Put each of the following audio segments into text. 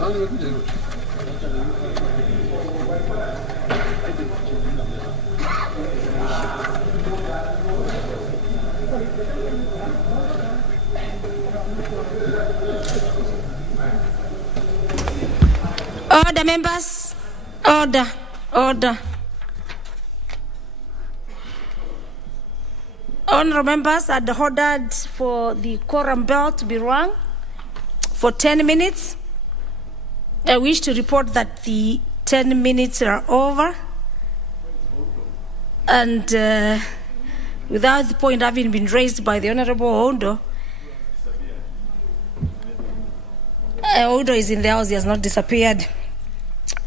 Order, members. Order. Order. Honorable members, are ordered for the quorum bell to be rung for 10 minutes. I wish to report that the 10 minutes are over. And without the point having been raised by the Honorable Ondo, Ondo is in the house, he has not disappeared.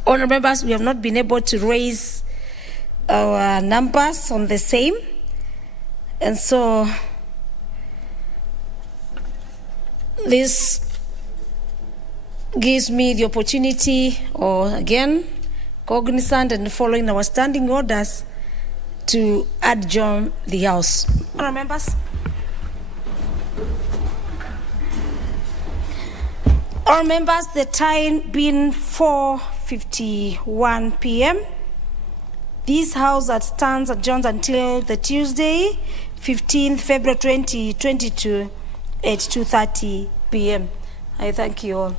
Honorable members, we have not been able to raise our numbers on the same. And so this gives me the opportunity, or again, cognizant and following our standing orders, to adjourn the House. Honourable members. Honourable members, the time being 4:51 p.m. This House stands adjourned until the Tuesday, 15th February 2022 at 2:30 p.m. I thank you all.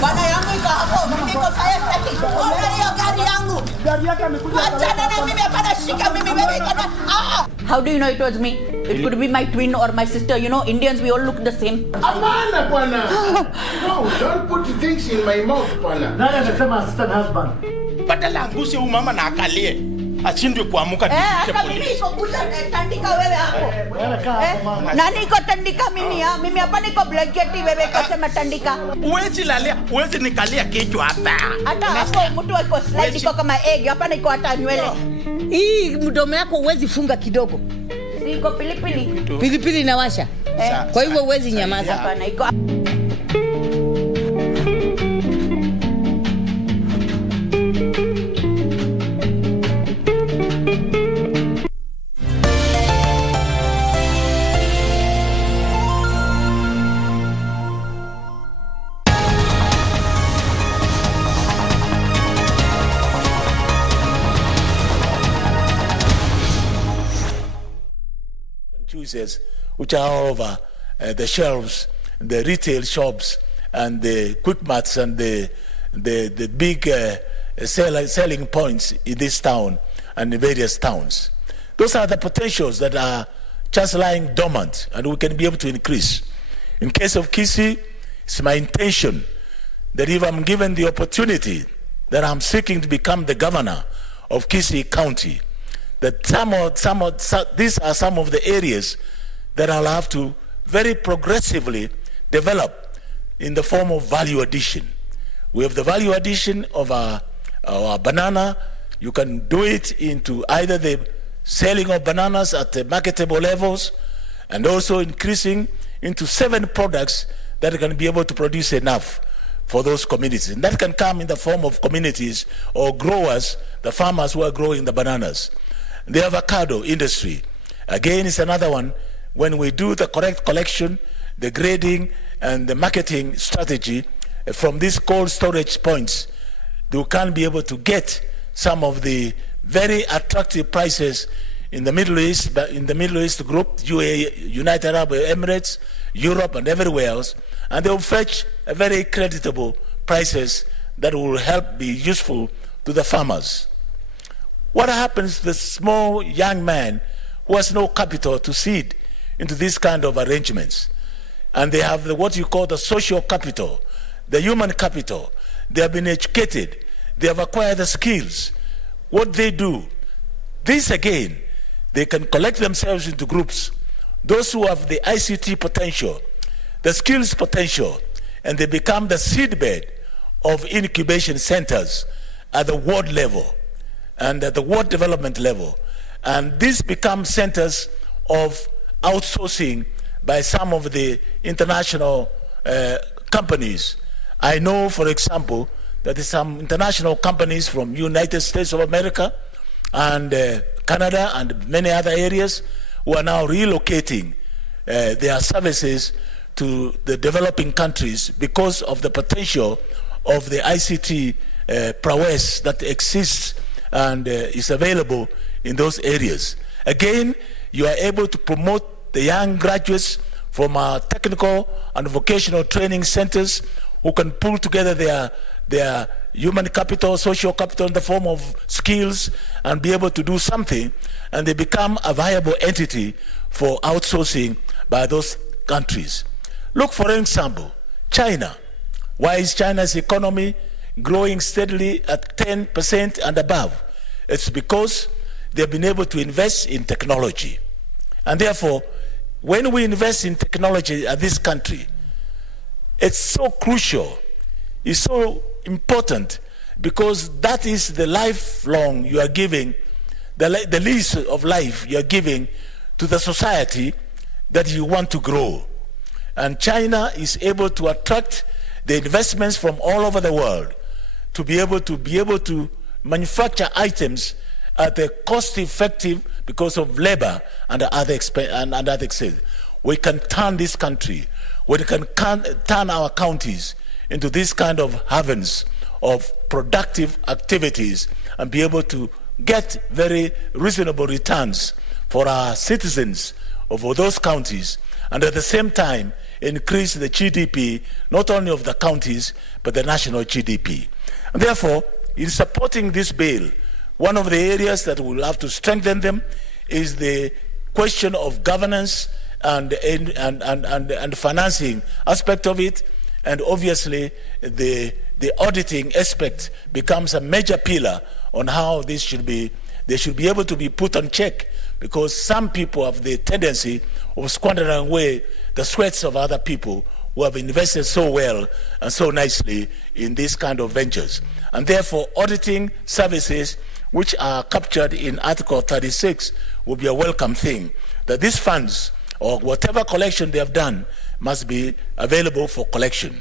Bwana yangu iko hapo, mimi niko fire traffic. Ona hiyo gari yangu. Gari yake amekuja. Achana na mimi hapana, shika mimi wewe kana. How do you know it was me? It could be my twin or my sister. You know, Indians, we all look the same. Amana, bwana. No, don't put things in my mouth, bwana. Nani anasema assistant husband? Badala angushe huyu mama na akalie. Ashindwe kuamuka. Hata mimi iko kuja tandika wewe hapo. Nani iko tandika mimi ya? Mimi hapa niko blanketi wewe kasema tandika. Uwezi lalia, uwezi nikalia kichwa hapa. Hata hapo mtu wako slide iko kama egg, hapa niko hata nywele. Hii mdomo yako uwezi funga kidogo. Siko pilipili. Pilipili inawasha. Kwa hivyo uwezi nyamaza. Hapana iko. Juices which are over the shelves, the retail shops, and the quick marts and the big selling points in this town and in various towns. Those are the potentials that are just lying dormant, and we can be able to increase. In case of Kisii, it's my intention that if I'm given the opportunity, that I'm seeking to become the governor of Kisii County, that these are some of the areas that I'll have to very progressively develop in the form of value addition. We have the value addition of our banana. You can do it into either the selling of bananas at the marketable levels and also increasing into 7 products that can be able to produce enough for those communities. And that can come in the form of communities or growers, the farmers who are growing the bananas. The avocado industry, again, is another one. When we do the correct collection, the grading, and the marketing strategy from these cold storage points, you can be able to get some of the very attractive prices in the Middle East, in the Middle East group, UAE, United Arab Emirates, Europe, and everywhere else, and they will fetch a very creditable prices that will help be useful to the farmers. What happens to the small young man who has no capital to seed into these kind of arrangements? And they have what you call the social capital, the human capital. They have been educated. They have acquired the skills. What they do, this again, they can collect themselves into groups. Those who have the ICT potential, the skills potential, and they become the seedbed of incubation centers at the ward level and at the ward development level. And these become centers of outsourcing by some of the international companies. I know, for example, that there are some international companies from United States of America and Canada and many other areas who are now relocating their services to the developing countries because of the potential of the ICT prowess that exists and is available in those areas. Again, you are able to promote the young graduates from our technical and vocational training centers who can pull together their human capital, social capital in the form of skills and be able to do something, and they become a viable entity for outsourcing by those countries. Look, for example, China. Why is China's economy growing steadily at 10% and above? It's because they've been able to invest in technology. And therefore, when we invest in technology at this country, it's so crucial, it's so important, because that is the lifelong you are giving, the lease of life you are giving to the society that you want to grow. And China is able to attract the investments from all over the world to be able to manufacture items at a cost-effective because of labor and other expenses. We can turn this country, we can turn our counties into this kind of havens of productive activities and be able to get very reasonable returns for our citizens of those counties, and at the same time increase the GDP, not only of the counties, but the national GDP. And therefore, in supporting this bill, one of the areas that we'll have to strengthen them is the question of governance and financing aspect of it, and obviously the auditing aspect becomes a major pillar on how this should be. They should be able to be put on check, because some people have the tendency of squandering away the sweats of other people who have invested so well and so nicely in these kind of ventures. And therefore, auditing services which are captured in Article 36 will be a welcome thing, that these funds or whatever collection they have done must be available for collection.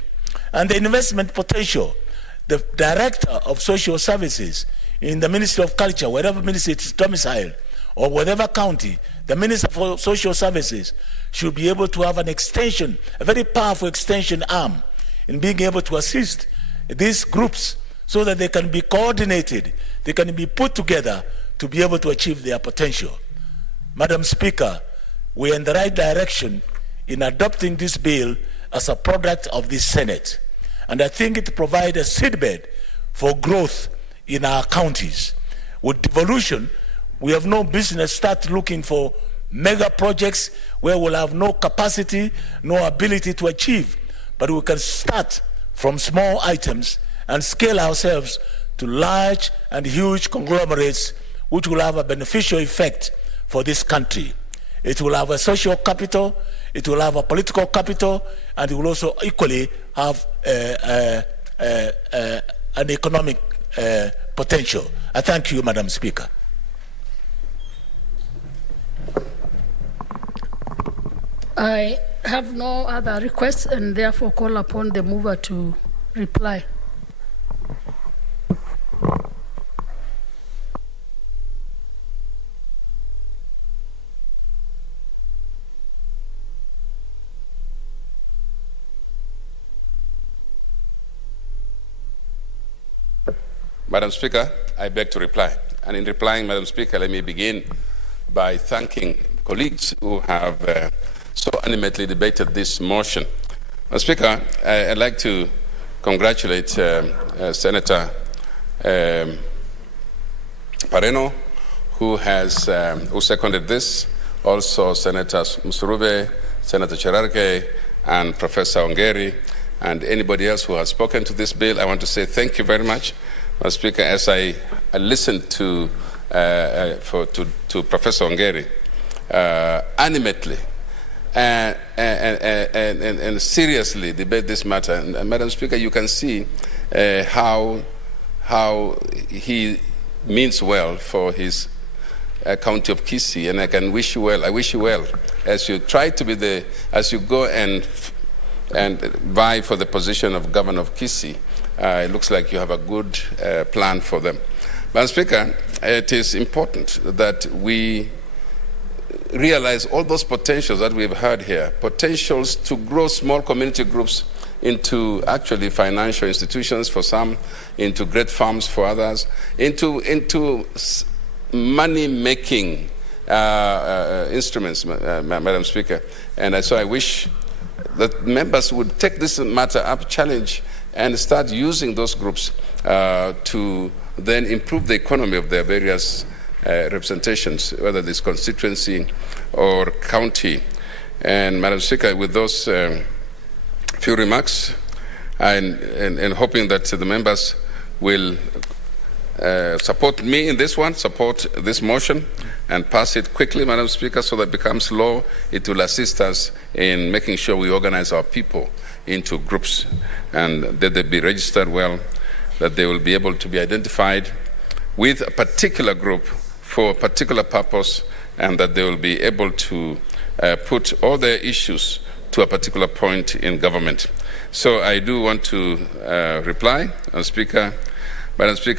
And the investment potential, the Director of Social Services in the Ministry of Culture, wherever ministry it is domiciled, or whatever county, the Minister for Social Services should be able to have an extension, a very powerful extension arm in being able to assist these groups so that they can be coordinated, they can be put together to be able to achieve their potential. Madam Speaker, we are in the right direction in adopting this bill as a product of this Senate. And I think it provides a seedbed for growth in our counties. With devolution, we have no business start looking for mega projects where we'll have no capacity, no ability to achieve. But we can start from small items and scale ourselves to large and huge conglomerates which will have a beneficial effect for this country. It will have a social capital, it will have a political capital, and it will also equally have an economic potential. I thank you, Madam Speaker. I have no other requests and therefore call upon the mover to reply. Madam Speaker, I beg to reply. And in replying, Madam Speaker, let me begin by thanking colleagues who have so animatedly debated this motion. Madam Speaker, I'd like to congratulate Senator Pareno, who seconded this, also Senator Musurube, Senator Cherarke, and Professor Ongeri, and anybody else who has spoken to this bill. I want to say thank you very much. Madam Speaker, as I listened to Professor Ongeri animately and seriously debate this matter, and Madam Speaker, you can see how he means well for his county of Kisii, and I can wish you well. I wish you well as you try to as you go and vie for the position of Governor of Kisii. It looks like you have a good plan for them. Madam Speaker, it is important that we realize all those potentials that we've heard here, potentials to grow small community groups into actually financial institutions for some, into great farms for others, into money-making instruments, Madam Speaker. And so I wish that members would take this matter up, challenge, and start using those groups to then improve the economy of their various representations, whether this constituency or county. And Madam Speaker, with those few remarks, and hoping that the members will support me in this one, support this motion, and pass it quickly, Madam Speaker, so that it becomes law. It will assist us in making sure we organize our people into groups, and that they be registered well, that they will be able to be identified with a particular group for a particular purpose, and that they will be able to put all their issues to a particular point in government. So I do want to reply, Madam Speaker,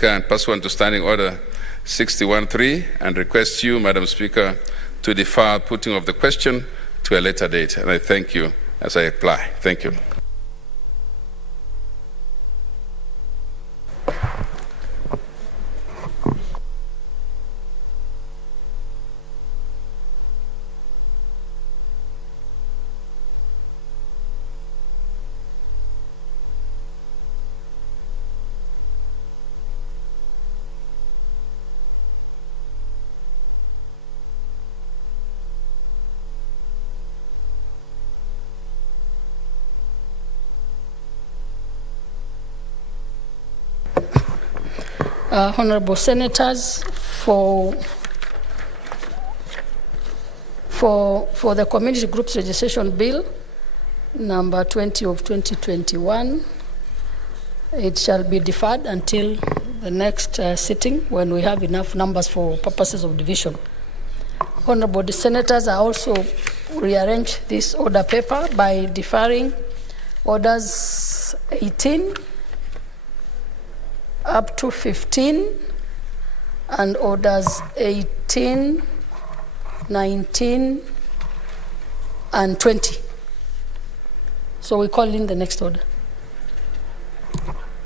and pursuant to Standing Order 61.3, and request you, Madam Speaker, to defer putting of the question to a later date. And I thank you as I reply. Thank you. Honorable Senators, for the Community Groups Registration Bill, number 20 of 2021, it shall be deferred until the next sitting when we have enough numbers for purposes of division. Honorable Senators, I also rearrange this order paper by deferring orders 18 up to 15 and orders 18, 19, and 20. So we call in the next order.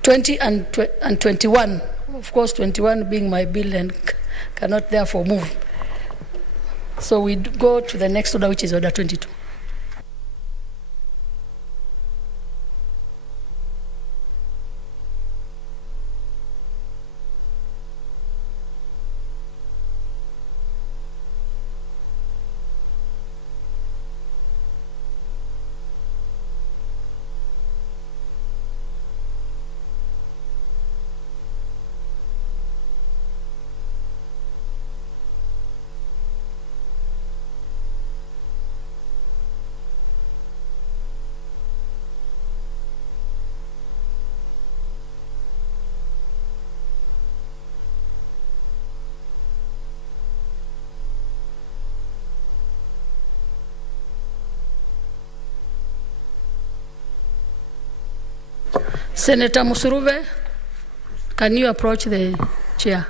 20 and 21. Of course, 21 being my bill and cannot therefore move. So we go to the next order, which is order 22. Senator Musuruve, can you approach the chair?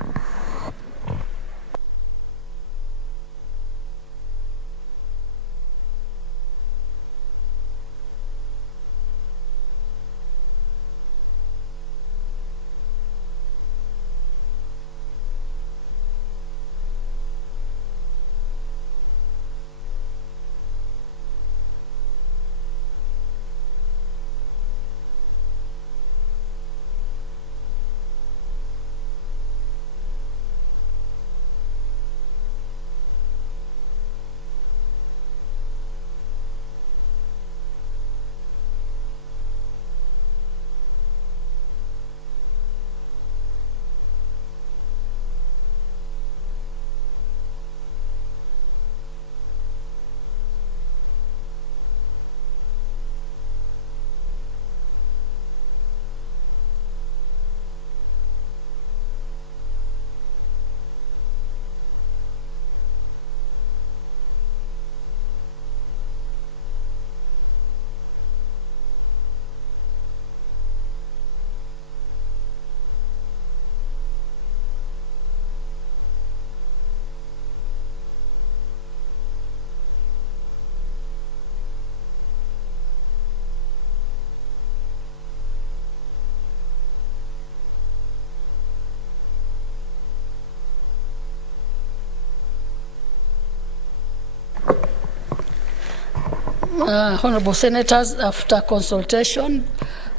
Honorable Senators, after consultation,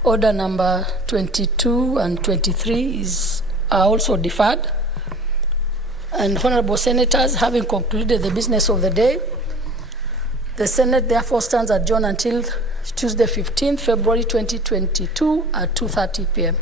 order number 22 and 23 are also deferred. And Honorable Senators, having concluded the business of the day, the Senate therefore stands adjourned until Tuesday, 15th February 2022 at 2:30 p.m.